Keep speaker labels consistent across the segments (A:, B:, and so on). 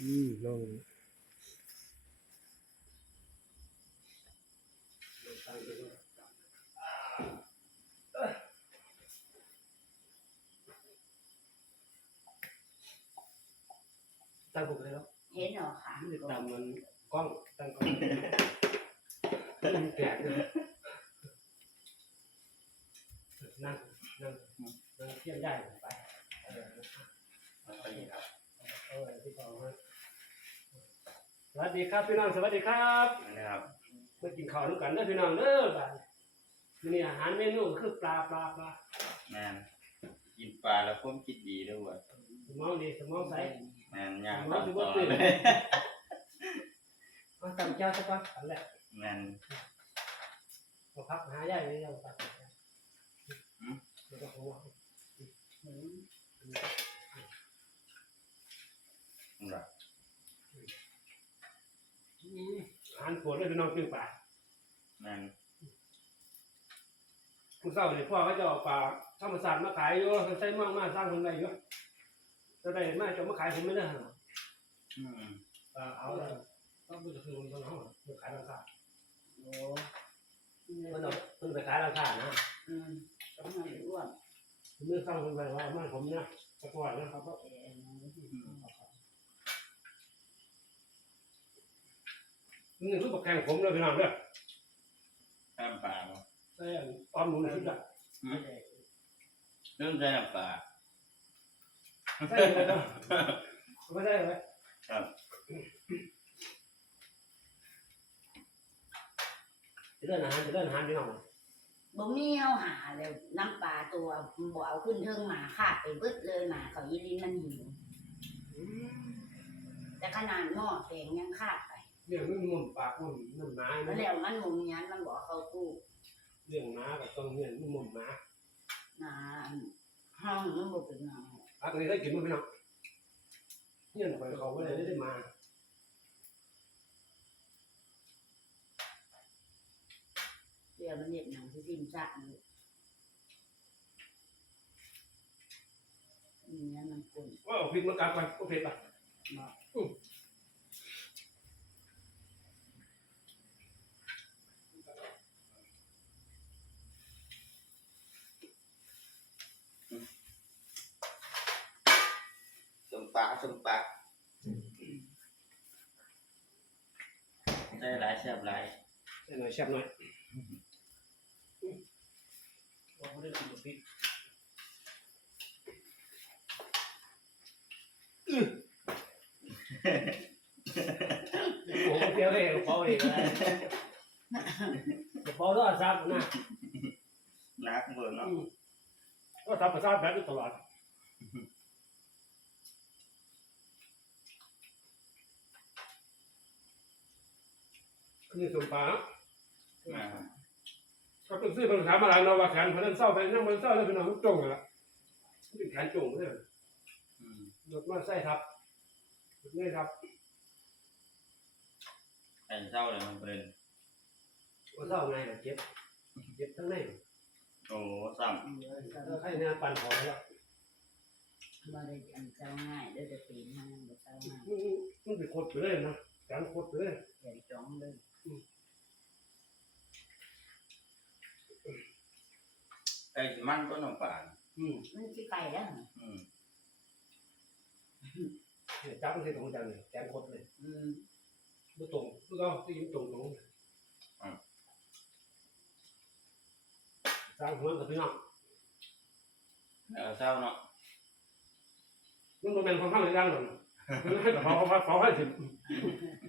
A: อืมลงตั้งผมเลยครับ
B: เห็นเหรอคะ
A: ตามมันกล้องตั้งกล้องแปลกเลยนั่งนั่งนั่งเที่ยงได้ไปเออ เออที่สองฮะส วัสดีครับพี่น้องสวัสดีครับ
C: นะครับ
A: มากินข้าวด้วยกันเด้อพี่น้องเด้อบ้านนี่อาหารเมนูก็คือปลาปลาปลา
C: แมนกินปลาแล้วผมคิดดีด้วยว่ะ
A: สมองดีสมองใส
C: แมนย่าง
A: สมอง
C: ตาม
A: ถือ
C: ต่
A: ว่า
C: อ
A: ตื่น
C: เลย
A: มาตำเจ้าสักวันอันแรก
C: แมน
A: มาพักหาย่ายเลยเราตัดแล้วก็หัว
B: หืม
C: หลับ
A: อาหารป วดเลยพี่น้องกินปลา
C: แมน
A: ผู้เฒ่าเนี่ยพ่อเขาจะเอาปลาธรรมศาสตร์มาขายอยู่ใส่มั่งมาสร้างคนไรอยู่จะได้มาจะมาขายผมไม่ได้หรอ
C: อืม
A: ปลาเอาแล้วก็ไม่จะคือคนเขามาขายราคา
B: โอ้
A: มันเอามันไปขายราคานะ
B: อืมต้องให้อ้วน
A: เมื่อสร้างคนไปว่าบ้านผมเนี่ยตะกอนนะครับก็
B: เอ็ น
A: นี่คือปากแข่งผมเลยพี่น้องเด้อ
C: ข้ามปลาเนาะ
A: ใช่ตอนหมุนสุดอะ
C: เริ่มใช้น้ำปลา
A: ใช่เลยเนาะไม่ใช่เลย
C: ครับ
A: จะเล่นอาหารจะเล่นอาหารพี่น้อง
B: บ่มีเฮาหาเลยน้ำปลาตัวบ่เอาขึ้นเทิงหมาขาดไปเบิดเลยหมาเขายีลินมันหิวแต่ขนาดหม้อแกงยังขาดไป
A: เรื่องมันมุมปากมุมน้ำหนา
B: แล้วแล้วมันหมุนยันมันบอกเขากู้
A: เรื่องหนากับต้องเงี้ยมันมุมหนา
B: หนาห้องมันบ่เป็นหนา
A: ปากนี้ได้กินมั้ยพี่น้องเนี่ยไปเขาไม่ได้ได้มา
B: เดี๋ยวมันเห็ดหนังที่ทิมซักนี่อืมนั่นมันกุ่น
A: ว่าเอาพริกมากัดไปโอเคป่ะ
B: บอก
C: ปลาสมปลาได้หลายแซ่บหลาย
A: ใส่หน่อยแซ่บหน่อยว่าไม่ได้กินกับพริกโอ้โหเปรี้ยวเลยพอเลยพอแล้วซับนะ
C: นักเบิร์เนาะ
A: ก็ทำประสาทแบบนี้ตลอด นี่สมปลา
C: แม่น
A: ก็เป็นซื้อภาษามาหลายนว่าแขนพนันเศร้าไปนั่งมันเศร้าแล้วเป็นน้องจงอะเป็นแขนจงเลย
C: อืม
A: รถมาใส่ทับรถนี่ครับ
C: แต่เช้าเลยมันเป็น
A: ว่าเศร้าไงแบบเจ็บเจ็บทั้งใน
C: โอ้ซ้
A: ถ้าใครเนี่ยปั่นหอยแล้ว
B: บ่ได้อันเจ้าง่ายเด้อจะปีนให้มันบ่เจ้าง่าย
A: มันมันเป็นโคตรไปเลยนะแขนโคตรไปเลย
B: เดี๋ยวจ้องเลยำ
C: ไก่สิมันก็น้ำปลา
A: อืม
B: มันสิไก่แล้ว
C: อืม
A: เนี่ยจับมันใส่ตรงจังเลยแขนโคตรเลย
B: อืม
A: ไม่ตรงไม่ก็ที่ตรงตรงสร้างหัวกับพี่น้อง
C: แล้วเช้าเนาะ
A: มันเป็นความข้างในร่างหรอกมันให้กับเขาเขาเขาให้ถึง
B: แม่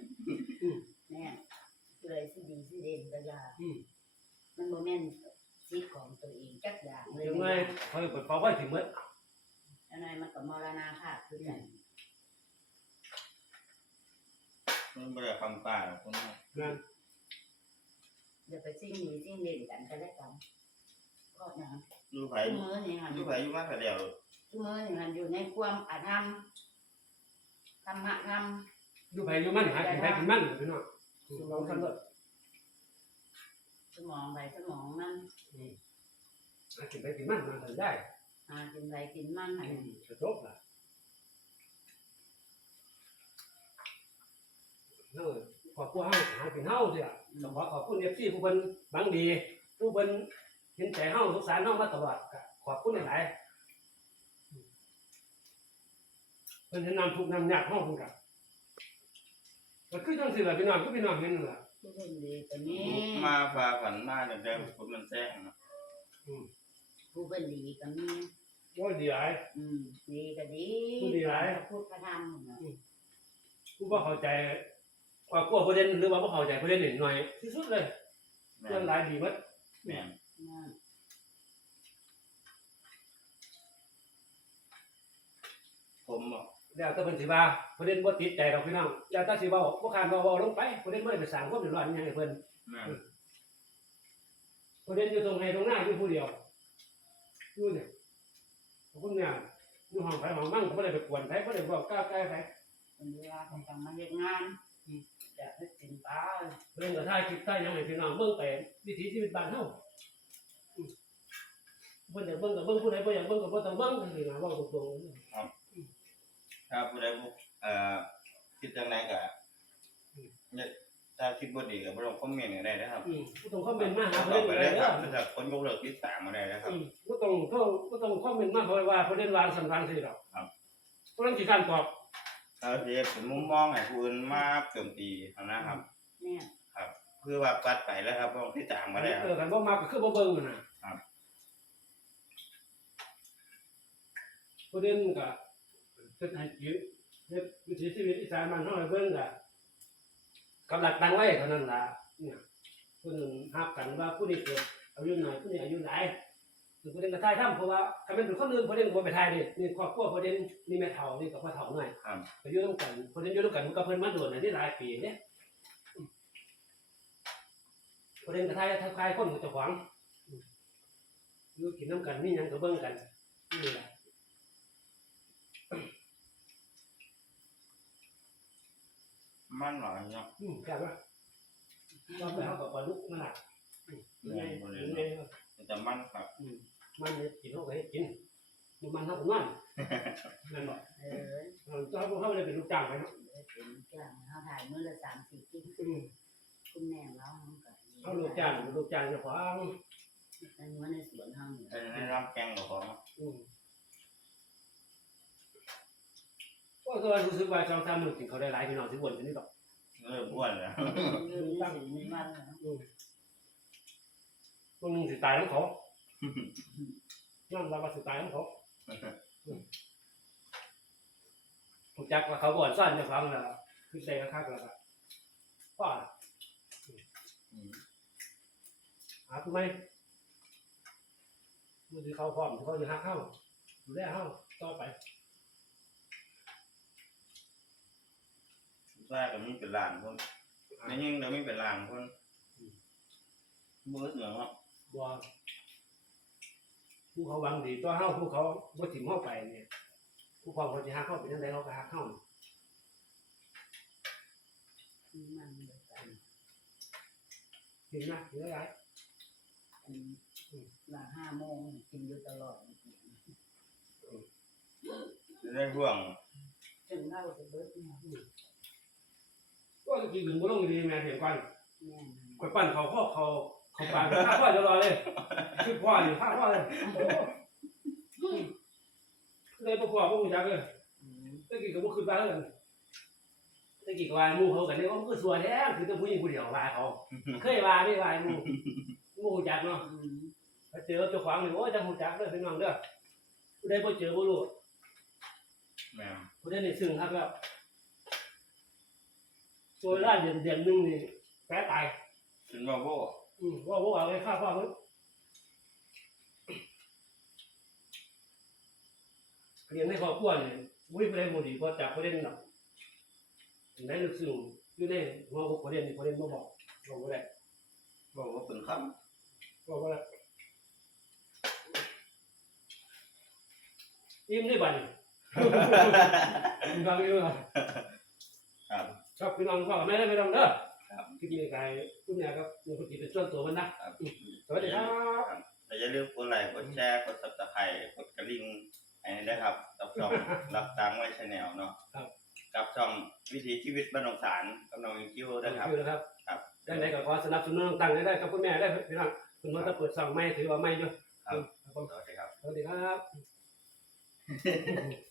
B: เลยสิดีสิเด่นก็ยา
A: อืม
B: มันบ่แม่นสิทธิ์ของตัวเองจักอย่างเลย
A: ยังไงเขาเปิดเขาให้ถึงเมื่อ
B: ยังไงมันก็มรณาภาพคือกัน
C: มันบ่ได้คำปลาหรอกคนเนาะ
A: งาน
B: อย่าไปซิ่งหนีซิ่งเด่นกันก็แล้วกันก็นะ
C: อยู่ไผ
B: ทุกมื้อนี่หัน
C: อยู่ไผอยู่มาแต่เดียว
B: ทุกมื้อนี่หันอยู่ในความอาธรรมธรรมะธรรม
A: อยู่ไปอยู่มันหากินไปกินมันพี่น้อง ลองทำเลย
B: สมองไปสมองมัน
A: หากินไปกินมันมันทำได้
B: หากินไรกินมันหัน
A: จะจบละเฮาขอบคุณเฮาหากินเฮาเสียต้องขอขอบคุณ FC ผู้เพิ่นหวังดี ผู้เพิ่นเห็นใจเฮาสงสารเฮามาตลอดก็ขอบคุณหลายๆเพิ่นเห็นน้ำทุกข์น้ำยากเฮาเพิ่นก็ ก็คือจังซี่ล่ะพี่น้องคือพี่น้องเห็นนั่นล่ะ
B: ผู้คนดีก็มี
C: มาฟ้าฝันมาแต่แต่คนมันแจ้งเนาะ
B: ผู้คนดีก็มี
A: โอ้ยดีหลาย
B: อืมดีก็ดี
A: ผู้ดีหลาย
B: พูดพระธรรมเนาะ
A: ผู้บ่เข้าใจความกลัวประเด็นหรือว่าบ่เข้าใจประเด็นนิดหน่อยที่สุดเลย
C: แม่
A: เรื่อง
C: น
A: หลายดีหมด
C: แม่น
B: นะ
C: ผมบอก
A: แล้วแต่เพิ่นสิว่าประเด็นบ่ติดใจดอกพี่น้องแล้วแต่สิเว้าบ่คานเว้าเว้าลงไปประเด็นบ่ได้ไปสร้างความเดือดร้อนอิหยังให้เพิ่น
C: แม่น
A: ประเด็นอยู่ตรงไหนตรงหน้าอยู่ผู้เดียวอยู่เนี่ยขอบคุณเนี่ยอยู่ห้องไผห้องมั่งก็บ่ได้ไปกวนไผบ่ได้บอกก้าวไกลไผ
B: คนเวลาเขาต้องมาเฮ็ดงานจะให้กินปลา
A: เรื่องก็ถ่ายคลิปถ่ายหยังให้พี่น้องเบิ่งไปวิถีชีวิตบ้านเฮาอืมเพิ่นอยากเบิ่งก็เบิ่งผู้ใดบ่อยากเบิ่งก็บ่ต้องเบิ่งจังซี่นะเว้าตรงๆ
C: ถ้าผู้ใดบ่เอ่อคิดจังไดก็เนี่ยถ้าคิดบ่ดีก็บ่ต้องคอมเมนต์ก็ได้นะครับ
A: อืมบ่ต้องคอมเมนต์มาหา
C: เอา
A: เพิ่น
C: ไป
A: เล
C: เลยยค
A: เด้
C: รั
A: อบ
C: ถ้าคนยกเลิกติดตามมาได้นะครับ
A: อืมบ่ต้องเข้าบ่ต้องคอมเมนต์มาเพราะว่าประเด็นวางสันวางสิดอก
C: ครับ
A: เพราะนั้นสิท่านตอบ
C: เราจะเป็นมุมมองให้ผู้อื่นมาโจมตีนะครับ
B: เนี่ย
C: คือว่าปัดไปแล้วครับบ่ต้องติดตามมาได้ค
A: เอ
C: รับ
A: อคันบ่มาก็คือบ่เบิ่งนั่นน่ะ
C: ครับ
A: ประเด็นก็ เฮ็ดให้ชีวิตเฮ็ดวิถีชีวิตอีสานบ้านเฮาให้เบิ่งก็กำลังตั้งไว้เท่านั้นล่ะเนี่ยผู้หนึงฮับกันว่าผู้นี้เกิดอายุน้อยผู้นี้อายุหลายคือประเด็นก็ทายทำเพราะว่าถ้าเป็นคนอื่นประเด็นบ่ไปทายนี่นี่ครอบครัวประเด็นนี่แม่เฒ่านี่กับพ่อเฒ่าหน่อย
C: ครับ
A: ก็อยู่ร่วมกันคนที่อยู่ร่วมกันมันก็เพิ่นมาโดนในที่หลายปีเนี่ยประเด็นกระทายทักทายคนกับเจ้าของอืมอยู่กินน้ำกันมีหยังก็เบิ่งกันนี่แหละ
C: มัน หน่อยเนาะ
A: อืมแค่ว่าเราไปเอากับปลาดุกนั่นแหละอืมยังไงยังไง
C: แต่มันครับ
A: อืมมันเนี่ยกินเขาก็ให้กินมันมันเท่ากับมันนั่นบอก
B: เออ
A: เราเจ้าพวกเขาเลยเป็นลูกจ้างไปเนาะ
B: เป็นจ้างเขาถ่ายมื้อละสามสิบคลิป
A: อืม
B: คุณแม่เราเขาก็
A: เขาลูกจ้างเป็นลูกจ้างเจ้าของ
B: แต่เมื่อในสวนเขาเนี่ย
C: แต่ในรับแกงกับของ
A: อืมก็ก็รู้สึกว่าสองสามมื้อกินเขาได้หลายพี่น้องสิบ่นสินี่ดอก
C: เริ่มอ้วนแล้ว
B: เรื่องนี้สิ่งนี้มันนะ
A: พวกนึงสิตายของเขานั่นเราว่าสิตายของเขาผมจักว่าเขาบ่อนซ่อนจ้าของแล้วคือใจกระคักแล้วก็ป้า
C: อืม
A: หาทำไมมันสิเขาพร้อมเขาจะหาเข้าดูแลเข้าต่อไป
C: ว่าก็มีเป็นล้านคนในยิ่งเราไม่เป็นล้านคนเบิดเหรอครับ
A: บ่ผู้เขาหวังดีตัวเฮาผู้เขาบ่ถิ่มเฮาไปเนี่ย ผู้พร้อมเขาสิหาเข้าเป็นจังไดเขาก็หาเข้า
B: มันแบบกัน
A: เห็นไหมเห็นอะไร
B: อืมหลังห้าโมงกินอยู่ตลอด
C: ได้ห่วง
B: จนเล่าจะเบิดเนี่ย
A: ก็จะกินถึงบ่ลงดีแม่เห็นก่อน
B: แม่
A: ข่อยปั้นเขาพ่อเขาเขาปานข้าพ่อจะรอเลยคือพ่ออยู่ข้าพ่อเลยเลยพ่อพ่อพวกมึงจักเลย
B: อืม
A: ตะกี้ก็บ่ขึ้นบ้านเลยตะกี้ก็ว่าหมู่เขากันนี่ว่ามันคือสวยแท้คือแต่ผู้หญิงผู้เดียวว่าเขาเคยว่าได้ว่าหมู่หมู่จักเนาะ
B: อืม
A: ถ้าเจอเจ้าของนี่โอ้ยจังฮู้จักเด้อพี่น้องเด้อผู้ใดบ่เจอบ่รู้
C: แม่
A: ผู้ใดนี่ซึ้งครับแล้ว ตัวละเดือนเดือนหนึงนี่แปรตาย
C: ถึงว่าโว้
A: อืมว่าบ่เอาเลยค่าพ่อมึงเรียนในครอบครัวนี่วิ่งไปได้บ่ดีบ่จับประเด็นหรอกถึงได้ลึกซึ้งอยู่ในหัวอกประเด็นนี่ประเด็นบ่บอกบอกบ่ได้
C: บอกว่าเป็นค
A: บอกบ่ได้อิ่มได้บัดนี้ำฟังอยู่ครับ
C: ครั บ
A: ครับพี่น้องพ่อแม่ได้พี่น้องเด้อ
C: ครับ
A: คลิปนี้กายคุณแม่ครับมีคนที่เป็นส่วนตัวมันนะครับสวัสดีครับ
C: แต่อย่าลืมกดไลค์กดแชร์กด subscribe กดกระดิ่งให้ได้ครับรับชมรับตามไว้ชแนลเนาะกับช่องวิถีชีวิตบ้านหนองสารกับน้องคิวนะครับ
A: คือนะครับ
C: ครับ
A: ได้ไหนก็ขอสนับสนุนน้องตังได้กับคุณแม่ได้พี่น้องคุณว่าถ้าเปิดช่องไม่ถือว่าไม่อยู่
C: ครับ
A: ครับผม
C: สวัสดีครับ
A: สวัสดีครับ